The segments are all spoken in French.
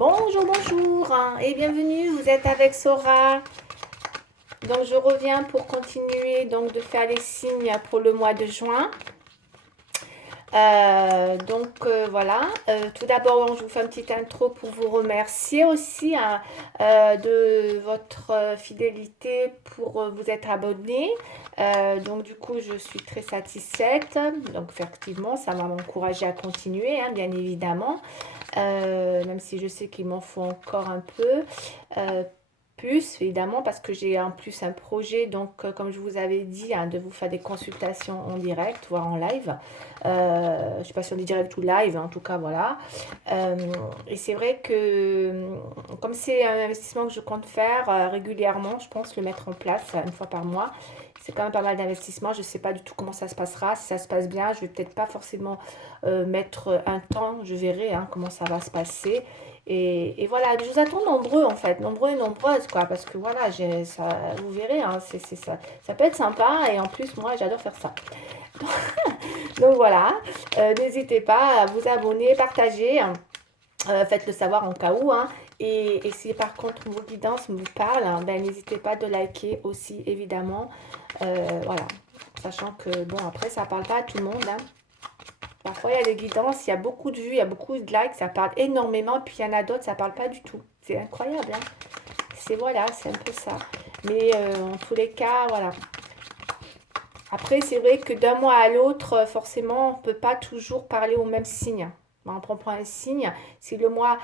Bonjour, bonjour et bienvenue, vous êtes avec Sora. Donc je reviens pour continuer donc de faire les signes pour le mois de juin. Voilà. Tout d'abord, je vous fais une petite intro pour vous remercier aussi hein, de votre fidélité pour vous être abonné. Donc du coup, je suis très satisfaite. Donc effectivement, ça va m'encourager à continuer, hein, bien évidemment. Même si je sais qu'il m'en faut encore un peu. Euh, Plus, évidemment, parce que j'ai en plus un projet, donc comme je vous avais dit, hein, de vous faire des consultations en direct, voire en live. Je ne sais pas si on dit direct ou live, en tout cas, voilà. Euh, et c'est vrai que, comme c'est un investissement que je compte faire régulièrement, je pense le mettre en place une fois par mois. C'est quand même pas mal d'investissement. Je ne sais pas du tout comment ça se passera. Si ça se passe bien, je vais peut-être pas forcément mettre un temps. Je verrai hein, comment ça va se passer. Et voilà, je vous attends nombreux en fait, nombreux et nombreuses quoi, parce que voilà, ça, vous verrez, hein, ça, ça peut être sympa et en plus moi j'adore faire ça. Donc voilà, n'hésitez pas à vous abonner, partager, faites-le savoir en cas où. Hein. Et si par contre vos guidances vous parlent, hein, ben, n'hésitez pas de liker aussi évidemment. Voilà, sachant que bon après ça parle pas à tout le monde. Hein. Parfois, il y a des guidances, il y a beaucoup de vues, il y a beaucoup de likes, ça parle énormément, puis il y en a d'autres, ça parle pas du tout. C'est incroyable, hein. C'est voilà, c'est un peu ça. Mais en tous les cas, voilà. Après, c'est vrai que d'un mois à l'autre, forcément, on ne peut pas toujours parler au même signe. On prend un signe. Si le mois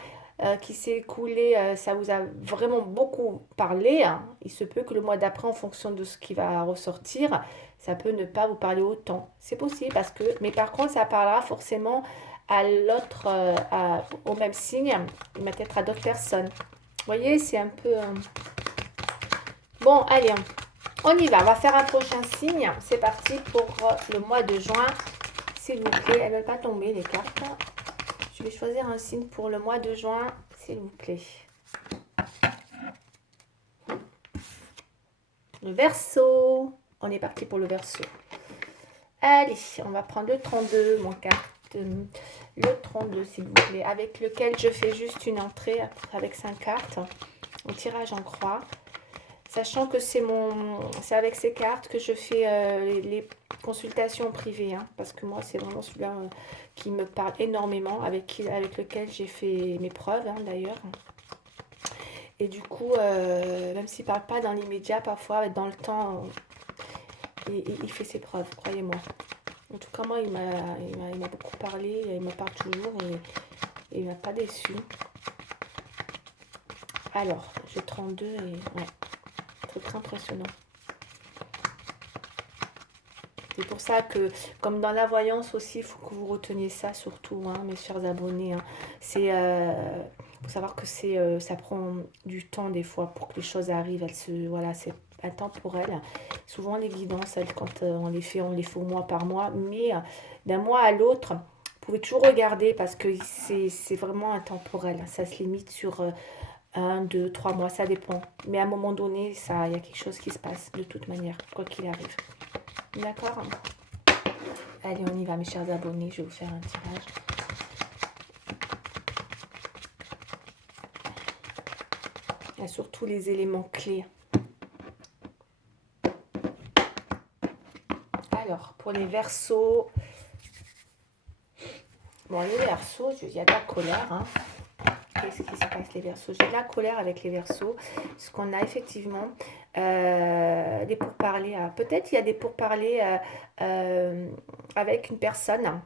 qui s'est écoulé, ça vous a vraiment beaucoup parlé, hein, il se peut que le mois d'après, en fonction de ce qui va ressortir, ça peut ne pas vous parler autant. C'est possible parce que, mais par contre, ça parlera forcément à l'autre, au même signe, mais peut-être à d'autres personnes. Vous voyez, c'est un peu. Bon, allez, on y va. On va faire un prochain signe. C'est parti pour le mois de juin. S'il vous plaît, elles ne veulent pas tomber les cartes. Je vais choisir un signe pour le mois de juin, s'il vous plaît. Le Verseau. On est parti pour le Verseau. Allez, on va prendre le 32, mon carte. Le 32, s'il vous plaît, avec lequel je fais juste une entrée avec 5 cartes. Au tirage en croix. Sachant que c'est avec ces cartes que je fais les consultations privées. Hein, parce que moi, c'est vraiment celui-là qui me parle énormément, avec lequel j'ai fait mes preuves, hein, d'ailleurs. Et du coup, même s'il ne parle pas dans l'immédiat, parfois, dans le temps, il fait ses preuves, croyez-moi. En tout cas, moi, il m'a beaucoup parlé, il me parle toujours et il ne m'a pas déçu. Alors, j'ai 32 et ouais, c'est très impressionnant. C'est pour ça que, comme dans la voyance aussi, il faut que vous reteniez ça surtout, hein, mes chers abonnés. Hein. C'est, faut savoir que ça prend du temps des fois pour que les choses arrivent. Voilà, c'est intemporel. Souvent les guidances, quand on les fait au mois par mois, mais d'un mois à l'autre, vous pouvez toujours regarder parce que c'est vraiment intemporel. Ça se limite sur 1, 2, 3 mois, ça dépend. Mais à un moment donné, il y a quelque chose qui se passe de toute manière, quoi qu'il arrive. D'accord. Allez, on y va, mes chers abonnés. Je vais vous faire un tirage. Il y a surtout les éléments clés. Alors, pour les Verseaux. Bon, les Verseaux, il y a de la colère. Hein. Qu'est-ce qui se passe, les Verseaux? J'ai de la colère avec les Verseaux. Parce qu'on a effectivement des pourparlers. Peut-être il y a des pourparlers avec une personne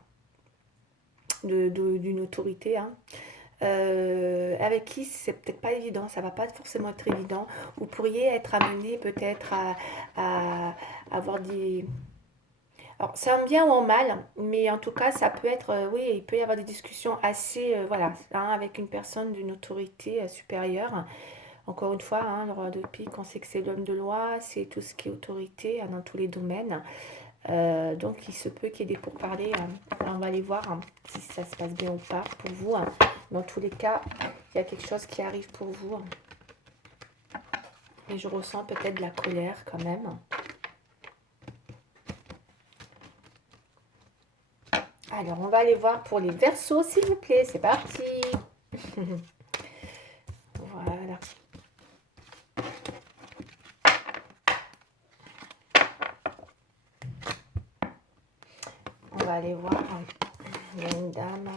d'une autorité. Hein. Avec qui c'est peut-être pas évident, ça va pas forcément être évident. Vous pourriez être amené peut-être à avoir des... Alors, c'est en bien ou en mal, mais en tout cas, ça peut être, oui, il peut y avoir des discussions assez, voilà, hein, avec une personne d'une autorité supérieure. Encore une fois, hein, le roi de pique, on sait que c'est l'homme de loi, c'est tout ce qui est autorité hein, dans tous les domaines. Donc il se peut qu'il y ait des pourparlers. On va aller voir hein, si ça se passe bien ou pas pour vous. Hein. Dans tous les cas, il y a quelque chose qui arrive pour vous. Et je ressens peut-être de la colère quand même. Alors on va aller voir pour les Verseaux, s'il vous plaît. C'est parti. va aller voir. Il y a une dame.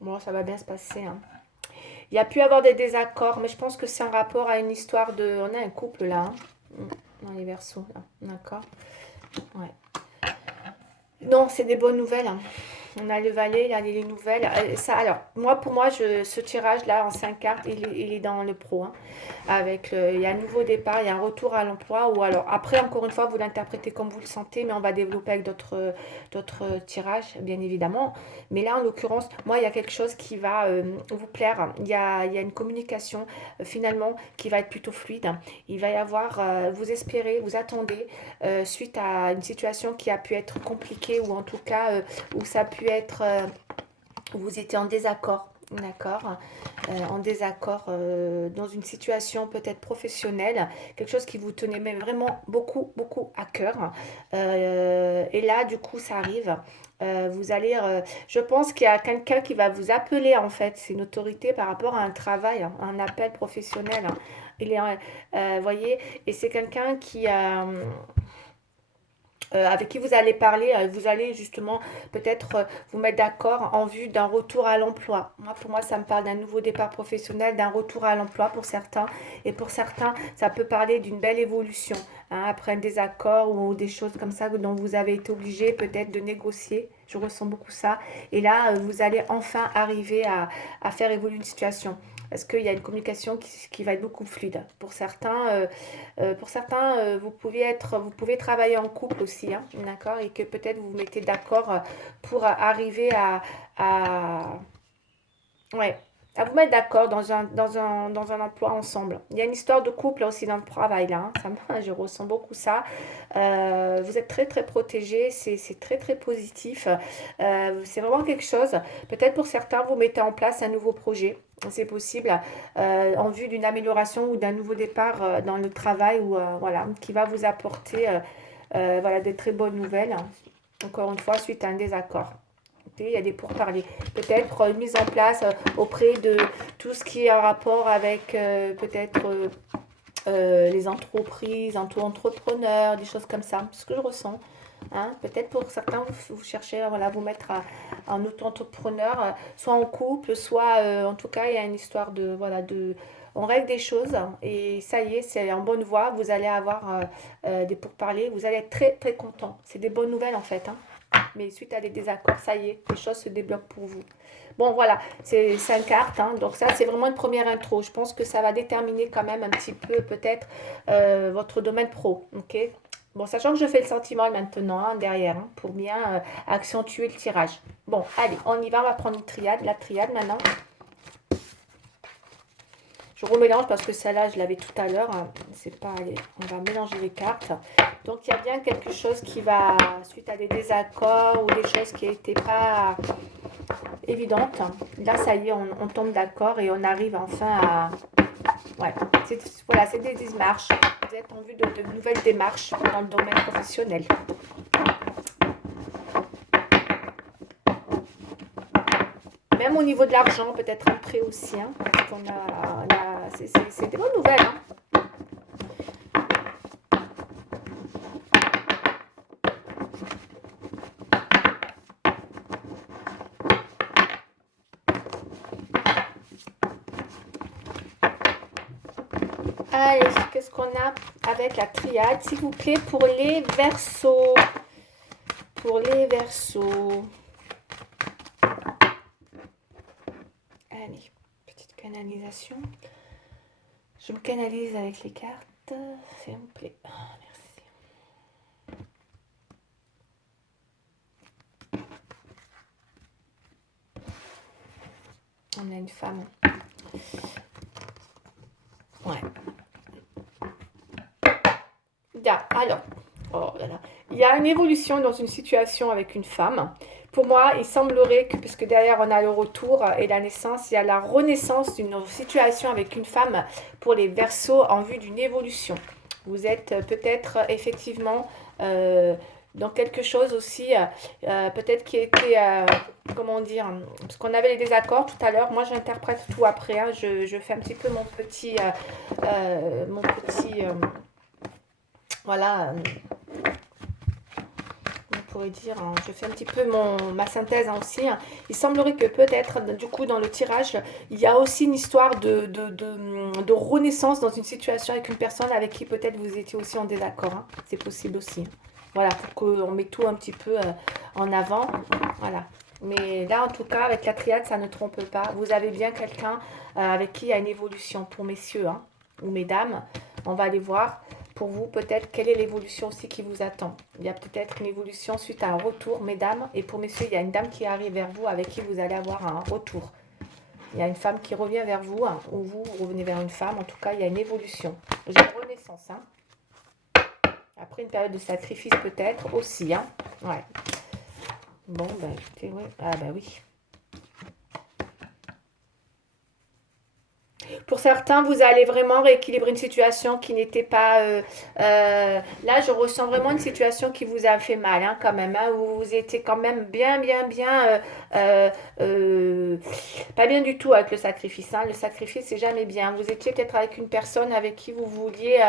Bon, ça va bien se passer, hein. Il y a pu y avoir des désaccords, mais je pense que c'est en rapport à une histoire de... On a un couple là, hein, dans les Verseaux, là. D'accord. Ouais. Non, c'est des bonnes nouvelles, hein. On a le valet, là, les nouvelles. Ça, alors, moi, pour moi, ce tirage-là, en 5 cartes, il est dans le pro, hein. Il y a un nouveau départ, il y a un retour à l'emploi. Ou alors, après, encore une fois, vous l'interprétez comme vous le sentez, mais on va développer avec d'autres tirages, bien évidemment. Mais là, en l'occurrence, moi, il y a quelque chose qui va vous plaire. Il y a une communication, finalement, qui va être plutôt fluide. Il va y avoir, vous espérez, vous attendez, suite à une situation qui a pu être compliquée, ou en tout cas, où ça a pu être, vous étiez en désaccord, d'accord, en désaccord dans une situation peut-être professionnelle, quelque chose qui vous tenait mais vraiment beaucoup, beaucoup à cœur. Et là, du coup, ça arrive. Vous allez, je pense qu'il y a quelqu'un qui va vous appeler en fait, c'est une autorité par rapport à un travail, hein, un appel professionnel, hein. Il est, voyez, et c'est quelqu'un qui a avec qui vous allez parler, vous allez justement peut-être vous mettre d'accord en vue d'un retour à l'emploi. Moi, pour moi, ça me parle d'un nouveau départ professionnel, d'un retour à l'emploi pour certains. Et pour certains, ça peut parler d'une belle évolution, hein, après un désaccord ou des choses comme ça dont vous avez été obligé peut-être de négocier. Je ressens beaucoup ça. Et là, vous allez enfin arriver à faire évoluer une situation. Parce qu'il y a une communication qui va être beaucoup fluide. Pour certains, vous pouvez travailler en couple aussi, hein, d'accord, et que peut-être vous vous mettez d'accord pour arriver à, ouais, à vous mettre d'accord dans un emploi ensemble. Il y a une histoire de couple aussi dans le travail là, hein, je ressens beaucoup ça. Vous êtes très très protégés, c'est très très positif. C'est vraiment quelque chose. Peut-être pour certains, vous mettez en place un nouveau projet. C'est possible, en vue d'une amélioration ou d'un nouveau départ dans le travail, ou voilà, qui va vous apporter voilà, des très bonnes nouvelles. Encore une fois, suite à un désaccord. Ok, il y a des pourparlers. Peut-être une mise en place auprès de tout ce qui est en rapport avec peut-être les entreprises, entrepreneurs, des choses comme ça. C'est ce que je ressens. Hein. Peut-être pour certains, vous cherchez voilà, vous mettre en auto-entrepreneur, soit en couple, soit en tout cas, il y a une histoire de, voilà, on règle des choses et ça y est, c'est en bonne voie. Vous allez avoir des pourparlers, vous allez être très très content. C'est des bonnes nouvelles en fait, hein. Mais suite à des désaccords, ça y est, les choses se débloquent pour vous. Bon, voilà, c'est 5 cartes, hein, donc ça, c'est vraiment une première intro. Je pense que ça va déterminer quand même un petit peu, peut-être, votre domaine pro, ok? Bon, sachant que je fais le sentiment maintenant, hein, derrière, hein, pour bien accentuer le tirage. Bon, allez, on y va, on va prendre une triade, la triade maintenant. Je remélange parce que celle-là, je l'avais tout à l'heure, hein. C'est pas, allez, on va mélanger les cartes. Donc, il y a bien quelque chose qui va, suite à des désaccords ou des choses qui n'étaient pas évidentes. Là, ça y est, on tombe d'accord et on arrive enfin à... Ouais, voilà, c'est des démarches. Vous êtes en vue de nouvelles démarches dans le domaine professionnel. Même au niveau de l'argent, peut-être un prêt aussi, hein, parce qu'on c'est des bonnes nouvelles, hein. Allez, qu'est-ce qu'on a avec la triade, s'il vous plaît, pour les Verseaux? Pour les Verseaux. Allez, petite canalisation. Je me canalise avec les cartes, s'il vous plaît. Merci. On a une femme. Ouais. Alors, oh là là. Il y a une évolution dans une situation avec une femme. Pour moi, il semblerait que, puisque derrière on a le retour et la naissance, il y a la renaissance d'une situation avec une femme pour les Verseaux en vue d'une évolution. Vous êtes peut-être effectivement dans quelque chose aussi, peut-être qui était, comment dire, parce qu'on avait les désaccords tout à l'heure. Moi, j'interprète tout après, hein. Je fais un petit peu mon petit Voilà, on pourrait dire, hein, je fais un petit peu ma synthèse hein, aussi. Hein. Il semblerait que peut-être, du coup, dans le tirage, il y a aussi une histoire de renaissance dans une situation avec une personne avec qui peut-être vous étiez aussi en désaccord. Hein. C'est possible aussi. Hein. Voilà, pour qu'on mette tout un petit peu en avant. Voilà. Mais là, en tout cas, avec la triade, ça ne trompe pas. Vous avez bien quelqu'un avec qui il y a une évolution pour messieurs hein, ou mesdames. On va aller voir pour vous, peut-être, quelle est l'évolution aussi qui vous attend. Il y a peut-être une évolution suite à un retour, mesdames. Et pour messieurs, il y a une dame qui arrive vers vous avec qui vous allez avoir un retour. Il y a une femme qui revient vers vous, hein, ou vous revenez vers une femme. En tout cas, il y a une évolution. J'ai une renaissance. Hein. Après une période de sacrifice peut-être aussi. Hein. Ouais. Bon, bah écoutez, ouais. Ah bah oui. Pour certains, vous allez vraiment rééquilibrer une situation qui n'était pas... là, je ressens vraiment une situation qui vous a fait mal hein, quand même. Hein, où vous étiez quand même bien... euh, euh, pas bien du tout avec le sacrifice. Hein. Le sacrifice, c'est jamais bien. Vous étiez peut-être avec une personne avec qui vous vouliez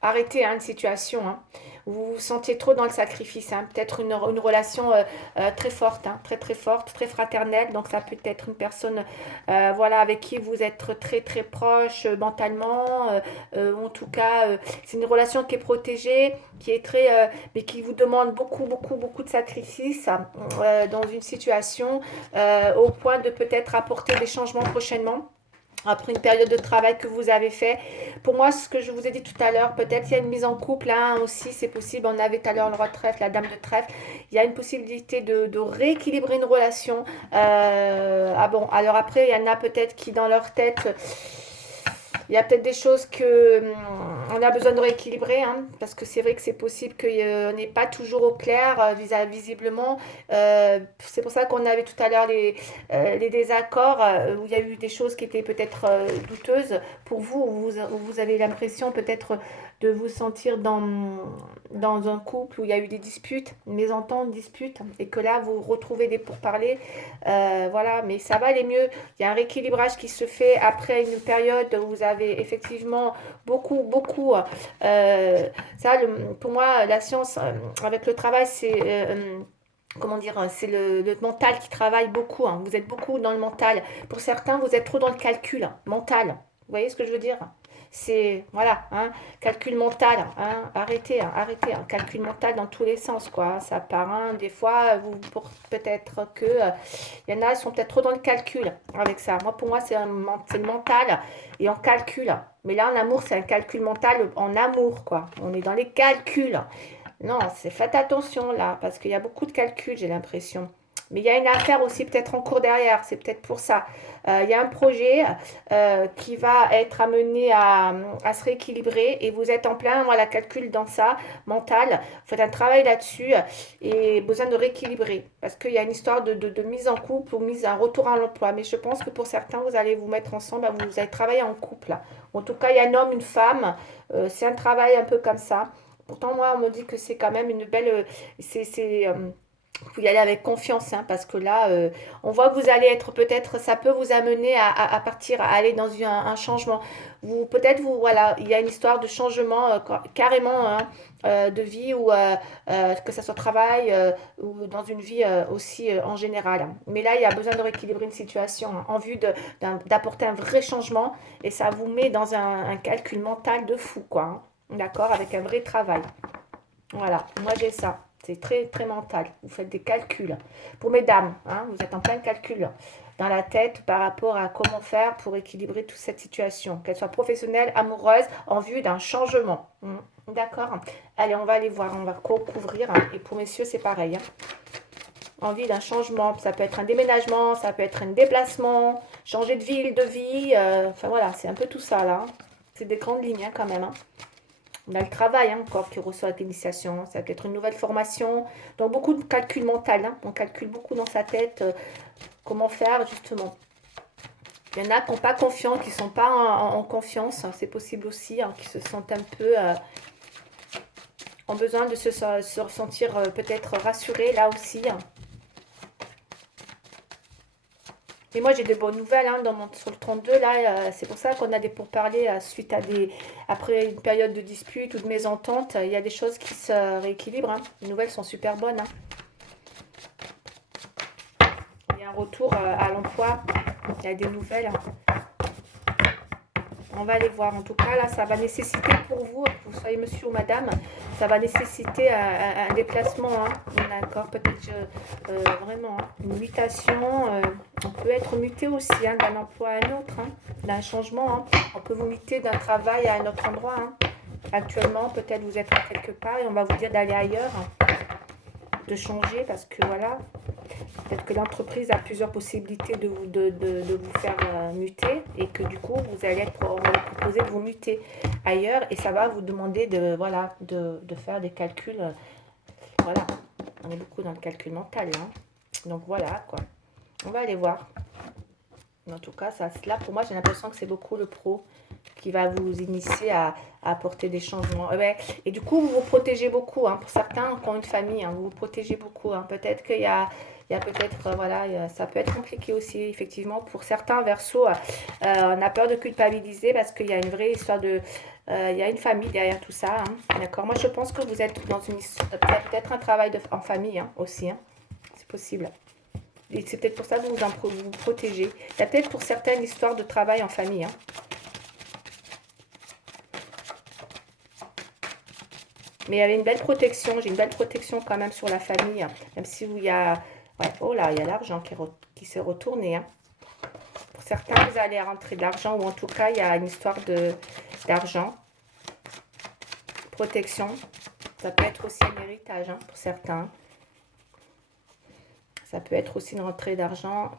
arrêter hein, une situation. Hein. Vous vous sentiez trop dans le sacrifice. Hein. Peut-être une relation très forte, hein, très très forte, très fraternelle. Donc ça peut être une personne voilà, avec qui vous êtes très très proche mentalement. En tout cas, c'est une relation qui est protégée, qui est très, mais qui vous demande beaucoup de sacrifices dans une situation au point de peut-être apporter des changements prochainement après une période de travail que vous avez fait. Pour moi, ce que je vous ai dit tout à l'heure, peut-être il y a une mise en couple hein, aussi, c'est possible. On avait tout à l'heure le roi de trèfle, la dame de trèfle. Il y a une possibilité de rééquilibrer une relation. Ah bon, alors après, il y en a peut-être qui dans leur tête il y a peut-être des choses que on a besoin de rééquilibrer, hein, parce que c'est vrai que c'est possible qu'on n'est pas toujours au clair, visiblement. C'est pour ça qu'on avait tout à l'heure les désaccords, où il y a eu des choses qui étaient peut-être douteuses pour vous, où vous avez l'impression peut-être de vous sentir dans un couple où il y a eu des disputes, une mésentente, disputes, et que là vous retrouvez des pourparlers. Voilà, mais ça va aller mieux. Il y a un rééquilibrage qui se fait après une période où vous avez effectivement beaucoup. Ça, pour moi, la science, avec le travail, c'est comment dire, c'est le mental qui travaille beaucoup. Hein. Vous êtes beaucoup dans le mental. Pour certains, vous êtes trop dans le calcul mental. Vous voyez ce que je veux dire? C'est, voilà, hein, calcul mental, hein, arrêtez, hein, calcul mental dans tous les sens, quoi. Hein. Ça part, hein, des fois, vous, peut-être que, il y en a, ils sont peut-être trop dans le calcul avec ça. Moi, pour moi, c'est le mental et on calcule. Mais là, en amour, c'est un calcul mental en amour, quoi. On est dans les calculs. Non, faites attention là, parce qu'il y a beaucoup de calculs, j'ai l'impression. Mais il y a une affaire aussi peut-être en cours derrière, c'est peut-être pour ça. Il y a un projet qui va être amené à se rééquilibrer et vous êtes en plein voilà, calcul dans ça, mental. Vous faites un travail là-dessus et besoin de rééquilibrer parce qu'il y a une histoire de mise en couple ou mise à retour à l'emploi. Mais je pense que pour certains, vous allez vous mettre ensemble, vous allez travailler en couple. En tout cas, il y a un homme, une femme. C'est un travail un peu comme ça. Pourtant, moi, on me dit que c'est quand même une belle. Faut y aller avec confiance, hein, parce que là, on voit que vous allez être peut-être, ça peut vous amener à partir, à aller dans un changement. Vous, peut-être, vous, voilà, il y a une histoire de changement carrément hein, de vie ou que ça soit travail ou dans une vie aussi en général. Hein. Mais là, il y a besoin de rééquilibrer une situation hein, en vue d'apporter un vrai changement et ça vous met dans un calcul mental de fou, quoi. Hein. D'accord, avec un vrai travail. Voilà, moi j'ai ça. C'est très très mental. Vous faites des calculs. Pour mesdames, hein, vous êtes en plein calcul dans la tête par rapport à comment faire pour équilibrer toute cette situation, qu'elle soit professionnelle, amoureuse, en vue d'un changement. D'accord. Allez, on va aller voir, on va couvrir. Hein. Et pour messieurs, c'est pareil. Hein. En vue d'un changement, ça peut être un déménagement, ça peut être un déplacement, changer de ville, de vie. Enfin voilà, c'est un peu tout ça là. Hein. C'est des grandes lignes hein, quand même. Hein. On a le travail hein, encore qui reçoit l'initiation, ça peut être une nouvelle formation. Donc beaucoup de calcul mental, hein. On calcule beaucoup dans sa tête comment faire justement. Il y en a qui n'ont pas confiance, qui ne sont pas en confiance, c'est possible aussi, hein, qui se sentent un peu en besoin de se ressentir peut-être rassurés là aussi. Hein. Et moi, j'ai de bonnes nouvelles hein, sur le 32 là. C'est pour ça qu'on a des pourparlers suite à après une période de dispute ou de mésentente. Il y a des choses qui se rééquilibrent, hein. Les nouvelles sont super bonnes, hein. Il y a un retour à l'emploi. Il y a des nouvelles, hein. On va aller voir. En tout cas, là, ça va nécessiter pour vous, que vous soyez monsieur ou madame, ça va nécessiter un déplacement, hein. D'accord, peut-être vraiment hein, une mutation. On peut être muté aussi hein, d'un emploi à un autre, hein, d'un changement, hein. On peut vous muter d'un travail à un autre endroit, hein. Actuellement, peut-être vous êtes à quelque part et on va vous dire d'aller ailleurs, hein, de changer parce que voilà, peut-être que l'entreprise a plusieurs possibilités de vous faire muter et que du coup, on va vous proposer de vous muter ailleurs et ça va vous demander voilà, de faire des calculs. Voilà, on est beaucoup dans le calcul mental. Hein. Donc voilà, quoi. On va aller voir. En tout cas, là, pour moi, j'ai l'impression que c'est beaucoup le pro qui va vous initier à apporter des changements. Ouais. Et du coup, vous vous protégez beaucoup. Hein. Pour certains qui ont une famille, hein, vous vous protégez beaucoup. Hein. Peut-être il y a peut-être, voilà, ça peut être compliqué aussi, effectivement. Pour certains, verso, on a peur de culpabiliser parce qu'il y a une vraie histoire il y a une famille derrière tout ça. Hein. D'accord. Moi, je pense que vous êtes dans une histoire, peut-être un travail en famille hein, aussi. Hein. C'est possible. Et c'est peut-être pour ça que vous protégez. Il y a peut-être pour certaines histoires de travail en famille. Hein. Mais il y avait une belle protection. J'ai une belle protection quand même sur la famille. Même si il y a... Ouais, oh là, il y a l'argent qui s'est retourné. Hein. Pour certains, vous allez rentrer de l'argent. Ou en tout cas, il y a une histoire d'argent. Protection. Ça peut être aussi un héritage hein, pour certains. Ça peut être aussi une rentrée d'argent.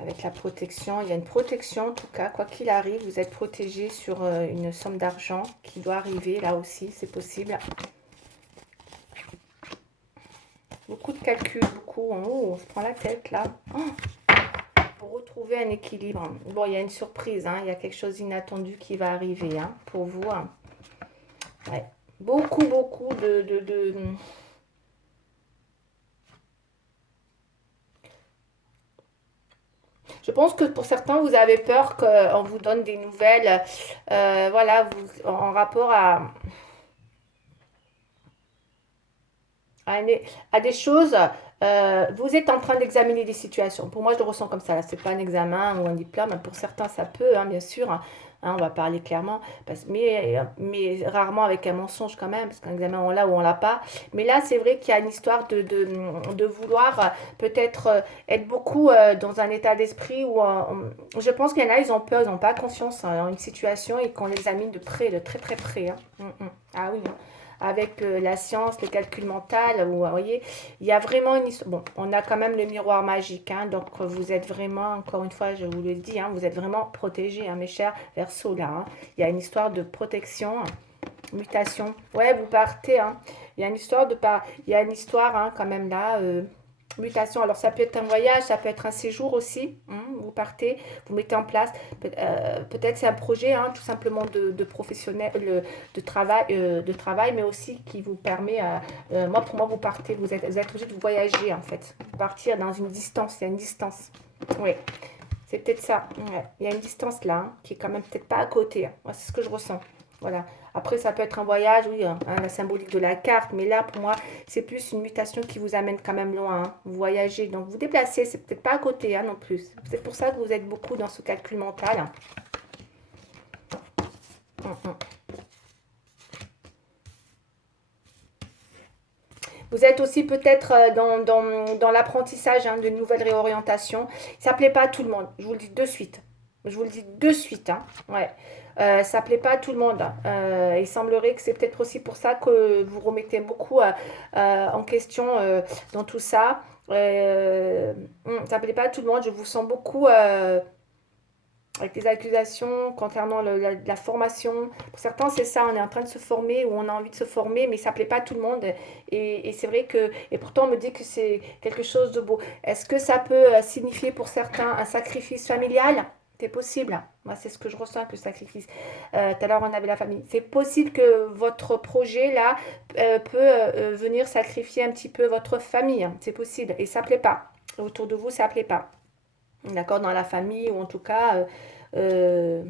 Avec la protection, il y a une protection en tout cas, quoi qu'il arrive, vous êtes protégé sur une somme d'argent qui doit arriver là aussi, c'est possible. Beaucoup de calculs, beaucoup. Oh, on se prend la tête là. Oh, pour retrouver un équilibre. Bon, il y a une surprise, hein, il y a quelque chose d'inattendu qui va arriver hein, pour vous. Hein. Ouais. Beaucoup de... Je pense que pour certains, vous avez peur qu'on vous donne des nouvelles, voilà, en rapport à, à des choses. Vous êtes en train d'examiner des situations. Pour moi, je le ressens comme ça. C'est pas un examen ou un diplôme. Pour certains, ça peut, hein, bien sûr. Hein, on va parler clairement, mais rarement avec un mensonge quand même, parce qu'un examen, on l'a ou on l'a pas. Mais là, c'est vrai qu'il y a une histoire de vouloir peut-être être beaucoup dans un état d'esprit où je pense qu'il y en a, ils ont peur, ils n'ont pas confiance hein, en une situation et qu'on l'examine de près, de très très près. Hein. Ah oui, hein avec la science, le calcul mental, vous voyez, il y a vraiment une histoire. Bon, on a quand même le miroir magique, hein, donc vous êtes vraiment, encore une fois, je vous le dis, hein, vous êtes vraiment protégés, hein, mes chers Verseaux, là. Hein. Il y a une histoire de protection, mutation. Ouais, vous partez, hein. Il y a une histoire il y a une histoire, hein, quand même là. Mutation, alors ça peut être un voyage, ça peut être un séjour aussi. Hein, vous partez, vous mettez en place. Peut-être c'est un projet, hein, tout simplement de professionnel, de travail, mais aussi qui vous permet. Moi, pour moi, vous partez, vous êtes obligé de voyager en fait, partir dans une distance. Il y a une distance. Oui, c'est peut-être ça. Ouais. Il y a une distance là, hein, qui est quand même peut-être pas à côté. Hein. Moi, c'est ce que je ressens. Voilà. Après, ça peut être un voyage, oui, hein, la symbolique de la carte, mais là, pour moi, c'est plus une mutation qui vous amène quand même loin. Hein. Vous voyagez, donc vous déplacez, c'est peut-être pas à côté hein, non plus. C'est pour ça que vous êtes beaucoup dans ce calcul mental. Hein. Hum, hum. Vous êtes aussi peut-être dans l'apprentissage hein, de nouvelles réorientations. Ça ne plaît pas à tout le monde, je vous le dis de suite. Je vous le dis de suite. Hein. Ouais. Ça ne plaît pas à tout le monde. Hein. Il semblerait que c'est peut-être aussi pour ça que vous remettez beaucoup en question dans tout ça. Ça ne plaît pas à tout le monde. Je vous sens beaucoup avec des accusations concernant la formation. Pour certains, c'est ça, on est en train de se former ou on a envie de se former, mais ça ne plaît pas à tout le monde. Et c'est vrai que, et pourtant on me dit que c'est quelque chose de beau. Est-ce que ça peut signifier pour certains un sacrifice familial? C'est possible. Moi, c'est ce que je ressens, que le sacrifice. Tout à l'heure, on avait la famille. C'est possible que votre projet, là, peut venir sacrifier un petit peu votre famille. C'est possible. Et ça ne plaît pas. Autour de vous, ça ne plaît pas. D'accord? Dans la famille ou en tout cas euh,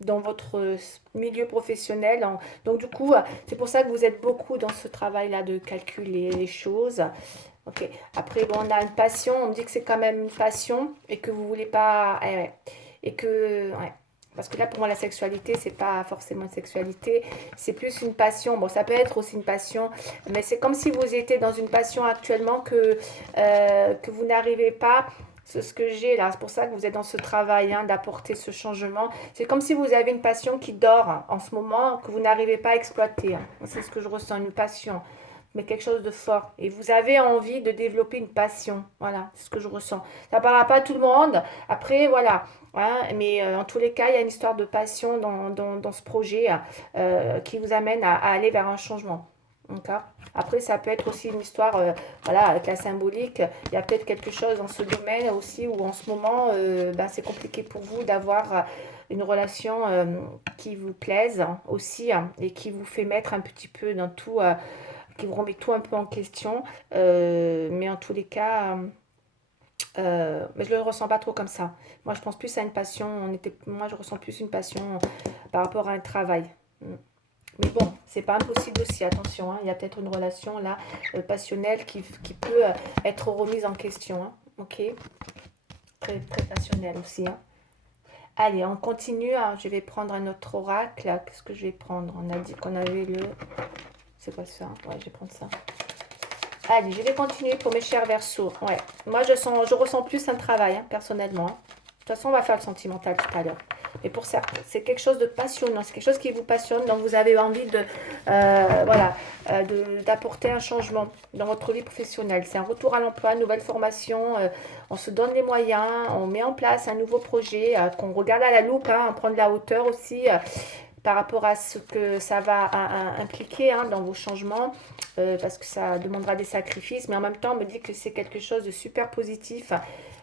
dans votre milieu professionnel. Donc du coup, c'est pour ça que vous êtes beaucoup dans ce travail-là de calculer les choses. Ok. Après, bon, on a une passion. On me dit que c'est quand même une passion et que vous voulez pas. Ouais. Et que, ouais. Parce que là, pour moi, la sexualité, c'est pas forcément une sexualité, c'est plus une passion. Bon, ça peut être aussi une passion, mais c'est comme si vous étiez dans une passion actuellement que vous n'arrivez pas. C'est ce que j'ai là, c'est pour ça que vous êtes dans ce travail hein, d'apporter ce changement. C'est comme si vous avez une passion qui dort hein, en ce moment, que vous n'arrivez pas à exploiter. Hein. C'est ce que je ressens, une passion mais quelque chose de fort. Et vous avez envie de développer une passion. Voilà, c'est ce que je ressens. Ça ne parlera pas à tout le monde. Après, voilà. Hein, mais en tous les cas, il y a une histoire de passion dans ce projet qui vous amène à aller vers un changement. D'accord. Après, ça peut être aussi une histoire, voilà, avec la symbolique. Il y a peut-être quelque chose dans ce domaine aussi où en ce moment, ben, c'est compliqué pour vous d'avoir une relation qui vous plaise aussi et qui vous fait mettre un petit peu dans tout qui vous remet tout un peu en question. Mais en tous les cas, mais je ne le ressens pas trop comme ça. Moi, je pense plus à une passion. Moi, je ressens plus une passion par rapport à un travail. Mm. Mais bon, c'est pas impossible aussi, attention. Hein, il y a peut-être une relation là passionnelle qui peut être remise en question. Hein, ok, très, très passionnelle aussi. Hein. Allez, on continue. Hein, je vais prendre un autre oracle. Qu'est-ce que je vais prendre? On a dit qu'on avait le. C'est quoi ça? Ouais, je vais prendre ça. Allez, je vais continuer pour mes chers Verseaux. Ouais, moi je ressens plus un travail, hein, personnellement. Hein. De toute façon, on va faire le sentimental tout à l'heure. Mais pour certains, c'est quelque chose de passionnant, c'est quelque chose qui vous passionne, donc vous avez envie voilà, d'apporter un changement dans votre vie professionnelle. C'est un retour à l'emploi, une nouvelle formation, on se donne les moyens, on met en place un nouveau projet, qu'on regarde à la loupe, hein, on prend de la hauteur aussi par rapport à ce que ça va impliquer hein, dans vos changements, parce que ça demandera des sacrifices, mais en même temps, on me dit que c'est quelque chose de super positif.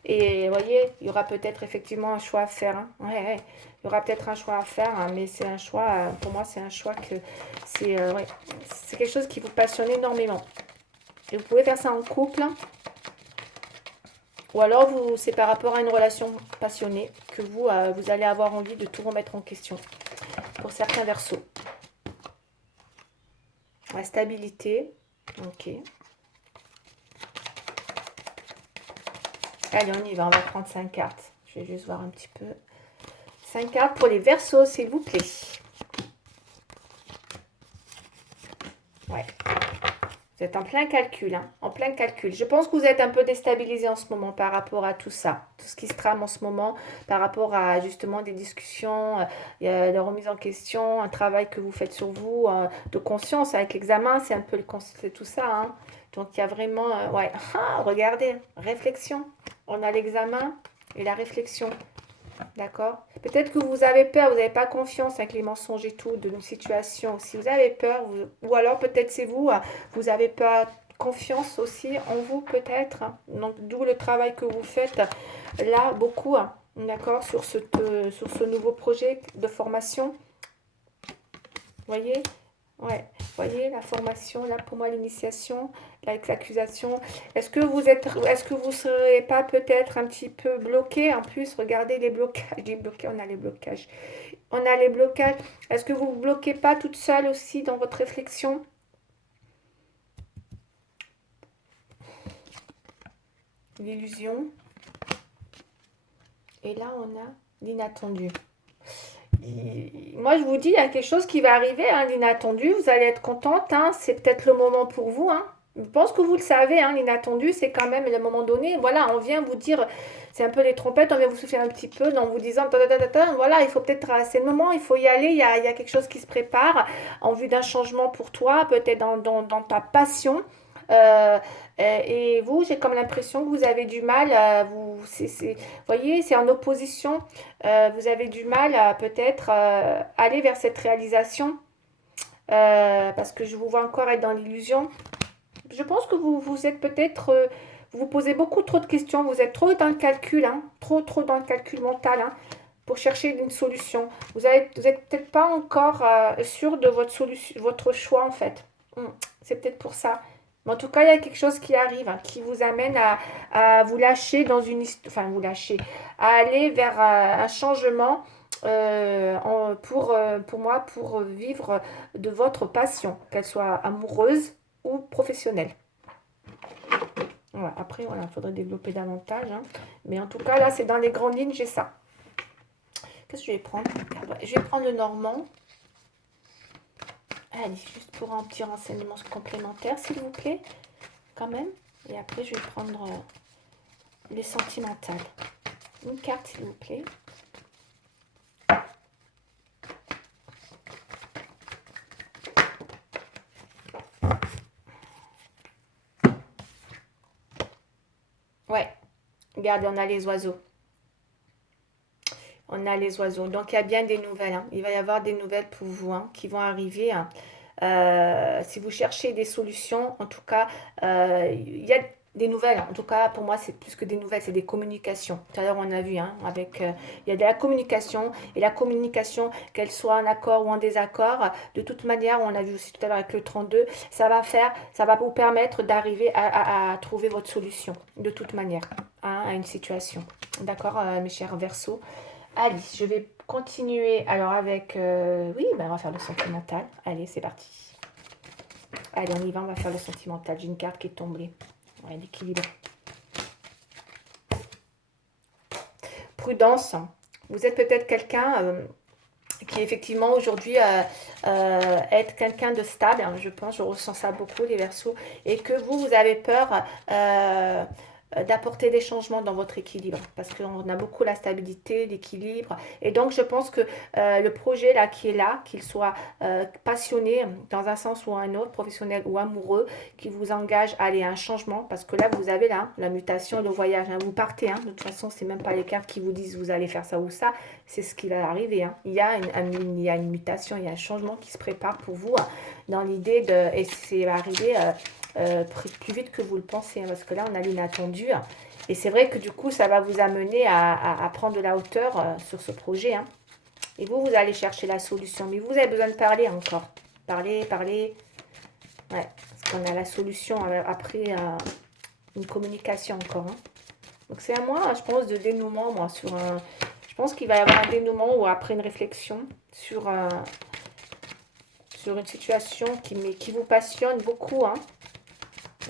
Et vous voyez, il y aura peut-être effectivement un choix à faire. Hein. Ouais, ouais. Il y aura peut-être un choix à faire, hein, mais c'est un choix, pour moi, c'est un choix que ouais, c'est quelque chose qui vous passionne énormément. Et vous pouvez faire ça en couple, hein, ou alors c'est par rapport à une relation passionnée que vous allez avoir envie de tout remettre en question. Pour certains versos. La stabilité. Ok. Allez, on y va. On va prendre 5 cartes. Je vais juste voir un petit peu. 5 cartes pour les versos, s'il vous plaît. Ouais. Vous êtes en plein calcul, hein, en plein calcul. Je pense que vous êtes un peu déstabilisé en ce moment par rapport à tout ça, tout ce qui se trame en ce moment, par rapport à justement des discussions, de remise en question, un travail que vous faites sur vous, de conscience avec l'examen, c'est un peu c'est tout ça. Hein. Donc il y a vraiment, ouais, ah, regardez, réflexion. On a l'examen et la réflexion. D'accord. Peut-être que vous avez peur, vous n'avez pas confiance avec les mensonges et tout, de nos situations. Si vous avez peur, ou alors peut-être c'est vous, vous n'avez pas confiance aussi en vous peut-être. Hein. Donc d'où le travail que vous faites là, beaucoup, hein, d'accord, sur ce nouveau projet de formation. Vous voyez? Ouais, vous voyez la formation, là pour moi l'initiation, avec l'accusation. Est-ce que vous serez pas peut-être un petit peu bloqué? En plus, regardez les blocages. Les bloqués, on a les blocages. On a les blocages. Est-ce que vous vous bloquez pas toute seule aussi dans votre réflexion? L'illusion. Et là, on a l'inattendu. Moi, je vous dis, il y a quelque chose qui va arriver, hein, l'inattendu. Vous allez être contente. Hein, c'est peut-être le moment pour vous. Hein. Je pense que vous le savez, hein, l'inattendu, c'est quand même le moment donné. Voilà, on vient vous dire, c'est un peu les trompettes, on vient vous souffler un petit peu en vous disant, ta, ta, ta, ta, voilà, il faut peut-être, c'est le moment, il faut y aller. Il y a quelque chose qui se prépare en vue d'un changement pour toi, peut-être dans ta passion. Euh, et vous, j'ai comme l'impression que vous avez du mal. Vous voyez, c'est en opposition vous avez du mal à peut-être aller vers cette réalisation parce que je vous vois encore être dans l'illusion. Je pense que vous êtes peut-être, vous vous posez beaucoup trop de questions, vous êtes trop dans le calcul, hein, trop dans le calcul mental hein, pour chercher une solution. Vous êtes peut-être pas encore sûr de votre solution, votre choix en fait. C'est peut-être pour ça. Mais en tout cas, il y a quelque chose qui arrive, hein, qui vous amène à vous lâcher dans une histoire, enfin vous lâcher, à aller vers un changement pour moi, pour vivre de votre passion, qu'elle soit amoureuse ou professionnelle. Voilà. Après, voilà, il faudrait développer davantage, hein. Mais en tout cas, là, c'est dans les grandes lignes, j'ai ça. Qu'est-ce que je vais prendre? Je vais prendre le normand. Allez, juste pour un petit renseignement complémentaire, s'il vous plaît, quand même. Et après, je vais prendre les sentimentales. Une carte, s'il vous plaît. Ouais, regardez, on a les oiseaux. On a les oiseaux. Donc, il y a bien des nouvelles, hein. Il va y avoir des nouvelles pour vous, hein, qui vont arriver, hein. Si vous cherchez des solutions, en tout cas, il y a des nouvelles, hein. En tout cas, pour moi, c'est plus que des nouvelles, c'est des communications. Tout à l'heure, on a vu, hein, il y a de la communication, et la communication, qu'elle soit en accord ou en désaccord, de toute manière, on a vu aussi tout à l'heure avec le 32, ça va vous permettre d'arriver à trouver votre solution, de toute manière, hein, à une situation. D'accord, mes chers Verseaux. Allez, je vais continuer alors avec... oui, ben on va faire le sentimental. Allez, c'est parti. Allez, on y va, on va faire le sentimental. J'ai une carte qui est tombée. Ouais, l'équilibre. Prudence. Vous êtes peut-être quelqu'un qui effectivement aujourd'hui est quelqu'un de stable, hein, je pense, je ressens ça beaucoup les Verseaux, et que vous avez peur d'apporter des changements dans votre équilibre, parce qu'on a beaucoup la stabilité, l'équilibre, et donc je pense que le projet là qui est là, qu'il soit passionné dans un sens ou un autre, professionnel ou amoureux, qui vous engage à aller à un changement, parce que là vous avez là la mutation et le voyage, hein, vous partez, hein, de toute façon c'est même pas les cartes qui vous disent vous allez faire ça ou ça, c'est ce qui va arriver, hein. Il y a une mutation, il y a un changement qui se prépare pour vous, hein, dans l'idée de, et c'est arrivé plus vite que vous le pensez, hein, parce que là on a l'inattendu, hein, et c'est vrai que du coup ça va vous amener à prendre de la hauteur sur ce projet, hein, et vous allez chercher la solution, mais vous avez besoin de parler encore, parler, ouais, parce qu'on a la solution après une communication encore, hein. Donc c'est à moi, je pense, de dénouement, moi, je pense qu'il va y avoir un dénouement ou après une réflexion sur une situation qui vous passionne beaucoup, hein.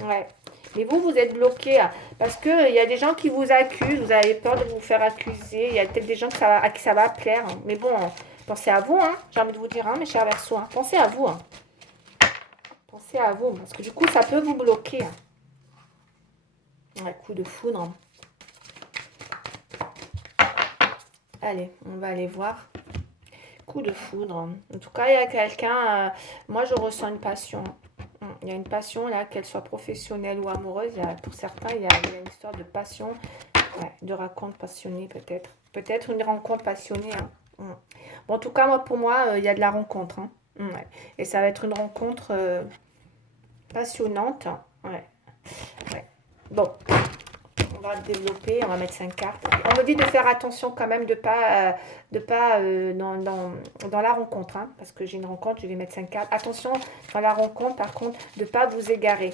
Ouais. Mais vous êtes bloqué, hein, parce qu'il y a des gens qui vous accusent, vous avez peur de vous faire accuser, il y a peut-être des gens à qui ça va plaire, hein. Mais bon, pensez à vous, hein, j'ai envie de vous dire, hein, mes chers Verseaux, hein, pensez à vous, hein. Pensez à vous, parce que du coup, ça peut vous bloquer, hein. Un coup de foudre. Allez, on va aller voir. Coup de foudre. En tout cas, il y a quelqu'un... moi, je ressens une passion. Il y a une passion, là, qu'elle soit professionnelle ou amoureuse. Pour certains, il y a une histoire de passion. Ouais, de rencontre passionnée, peut-être. Peut-être une rencontre passionnée, hein. Bon, en tout cas, pour moi, il y a de la rencontre, hein. Ouais. Et ça va être une rencontre passionnante. Ouais. Ouais. Bon, on va développer, on va mettre 5 cartes. On me dit de faire attention quand même de pas dans la rencontre, hein, parce que j'ai une rencontre, je vais mettre 5 cartes. Attention dans la rencontre, par contre, de ne pas vous égarer.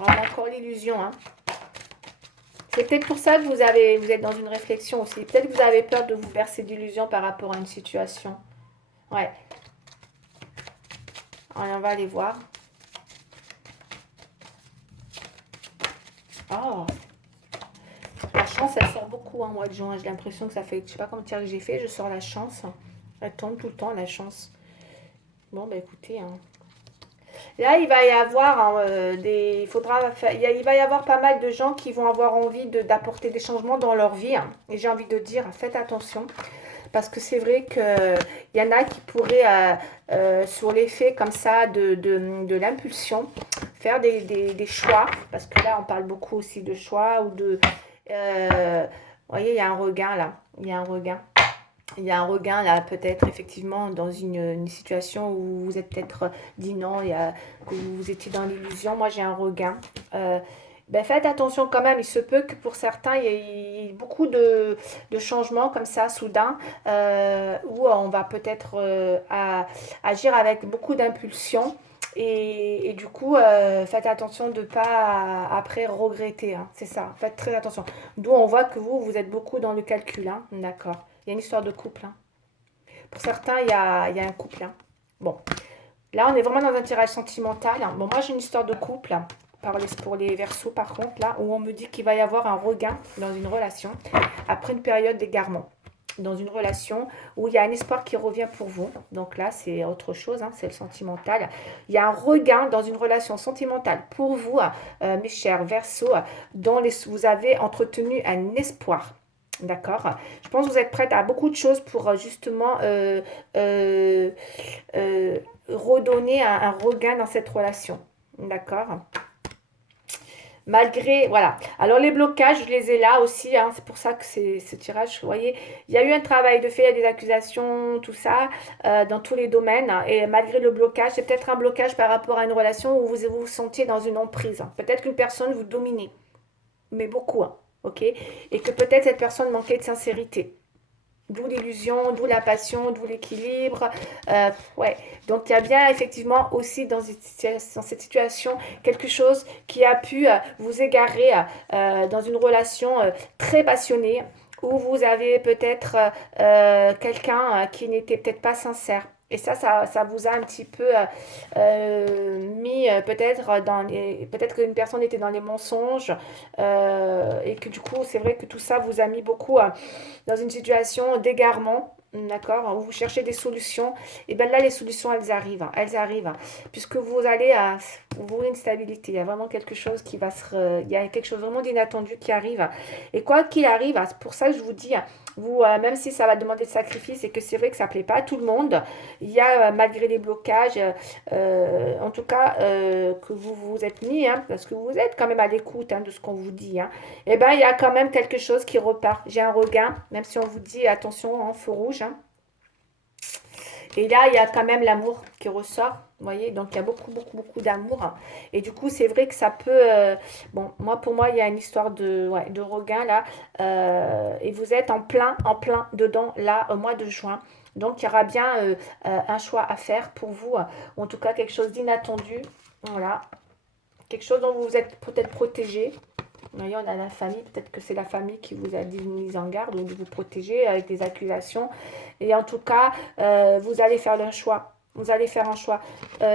On a encore l'illusion, hein. C'est peut-être pour ça que vous êtes dans une réflexion aussi. Peut-être que vous avez peur de vous bercer d'illusions par rapport à une situation. Ouais. Alors, on va aller voir. Oh, la chance, elle sort beaucoup en mois de juin. J'ai l'impression que ça fait, je sais pas combien de tirs que j'ai fait, je sors la chance. Elle tombe tout le temps, la chance. Bon, bah écoutez, hein. Là, il va y avoir il va y avoir pas mal de gens qui vont avoir envie d'apporter des changements dans leur vie, hein. Et j'ai envie de dire, faites attention. Parce que c'est vrai qu'il y en a qui pourraient, sur l'effet comme ça de l'impulsion, faire des choix. Parce que là, on parle beaucoup aussi de choix ou de... vous voyez, il y a un regain là. Il y a un regain. Il y a un regain là, peut-être effectivement dans une situation où vous êtes peut-être dit non, que vous étiez dans l'illusion. Moi, j'ai un regain. Ben, faites attention quand même, il se peut que pour certains, il y ait beaucoup de changements comme ça, soudain, où on va peut-être agir avec beaucoup d'impulsion. Et du coup, faites attention de ne pas après regretter, hein, c'est ça, faites très attention. D'où on voit que vous êtes beaucoup dans le calcul, hein, d'accord. Il y a une histoire de couple, hein. Pour certains, il y a un couple, hein. Bon, là, on est vraiment dans un tirage sentimental. Bon, moi, j'ai une histoire de couple pour les Verseaux, par contre, là, où on me dit qu'il va y avoir un regain dans une relation après une période d'égarement. Dans une relation où il y a un espoir qui revient pour vous. Donc là, c'est autre chose, hein, c'est le sentimental. Il y a un regain dans une relation sentimentale pour vous, mes chers Verseaux, dont vous avez entretenu un espoir. D'accord. Je pense que vous êtes prête à beaucoup de choses pour justement euh, euh, redonner un regain dans cette relation. D'accord. Malgré, voilà. Alors les blocages, je les ai là aussi, hein, c'est pour ça que c'est ce tirage, vous voyez, il y a eu un travail de fait, il y a des accusations, tout ça, dans tous les domaines, hein. Et malgré le blocage, c'est peut-être un blocage par rapport à une relation où vous vous sentiez dans une emprise, hein. Peut-être qu'une personne vous dominait, mais beaucoup, hein, ok. Et que peut-être cette personne manquait de sincérité. D'où l'illusion, d'où la passion, d'où l'équilibre. Ouais. Donc il y a bien effectivement aussi dans cette situation quelque chose qui a pu vous égarer dans une relation très passionnée où vous avez peut-être quelqu'un qui n'était peut-être pas sincère. Et ça vous a un petit peu mis peut-être peut-être qu'une personne était dans les mensonges et que du coup c'est vrai que tout ça vous a mis beaucoup dans une situation d'égarement, d'accord, où vous cherchez des solutions, et bien là, les solutions, elles arrivent, puisque vous allez vous une stabilité, il y a vraiment quelque chose qui va il y a quelque chose vraiment d'inattendu qui arrive, et quoi qu'il arrive, c'est pour ça que je vous dis, vous, même si ça va demander de sacrifice et que c'est vrai que ça ne plaît pas à tout le monde, il y a malgré les blocages, en tout cas, que vous vous êtes mis, hein, parce que vous êtes quand même à l'écoute hein, de ce qu'on vous dit, hein, eh ben, il y a quand même quelque chose qui repart. J'ai un regain, même si on vous dit attention, hein, feu rouge, hein. Et là, il y a quand même l'amour qui ressort. Vous voyez, donc il y a beaucoup, beaucoup, beaucoup d'amour. Et du coup, c'est vrai que ça peut. Bon, pour moi, il y a une histoire ouais, de regain là. Et vous êtes en plein dedans là, au mois de juin. Donc, il y aura bien un choix à faire pour vous, ou en tout cas quelque chose d'inattendu. Voilà, quelque chose dont vous êtes peut-être protégé. Vous voyez, on a la famille, peut-être que c'est la famille qui vous a dit une mise en garde ou de vous protéger avec des accusations. Et en tout cas, vous allez faire un choix. Vous allez faire un choix.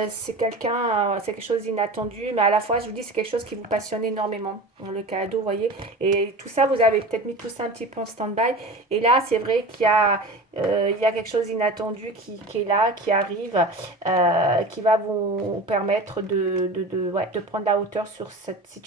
C'est quelque chose d'inattendu, mais à la fois, je vous dis, c'est quelque chose qui vous passionne énormément. Le cadeau, vous voyez. Et tout ça, vous avez peut-être mis tout ça un petit peu en stand-by. Et là, c'est vrai il y a quelque chose d'inattendu qui est là, qui arrive, qui va vous permettre ouais, de prendre la hauteur sur cette situation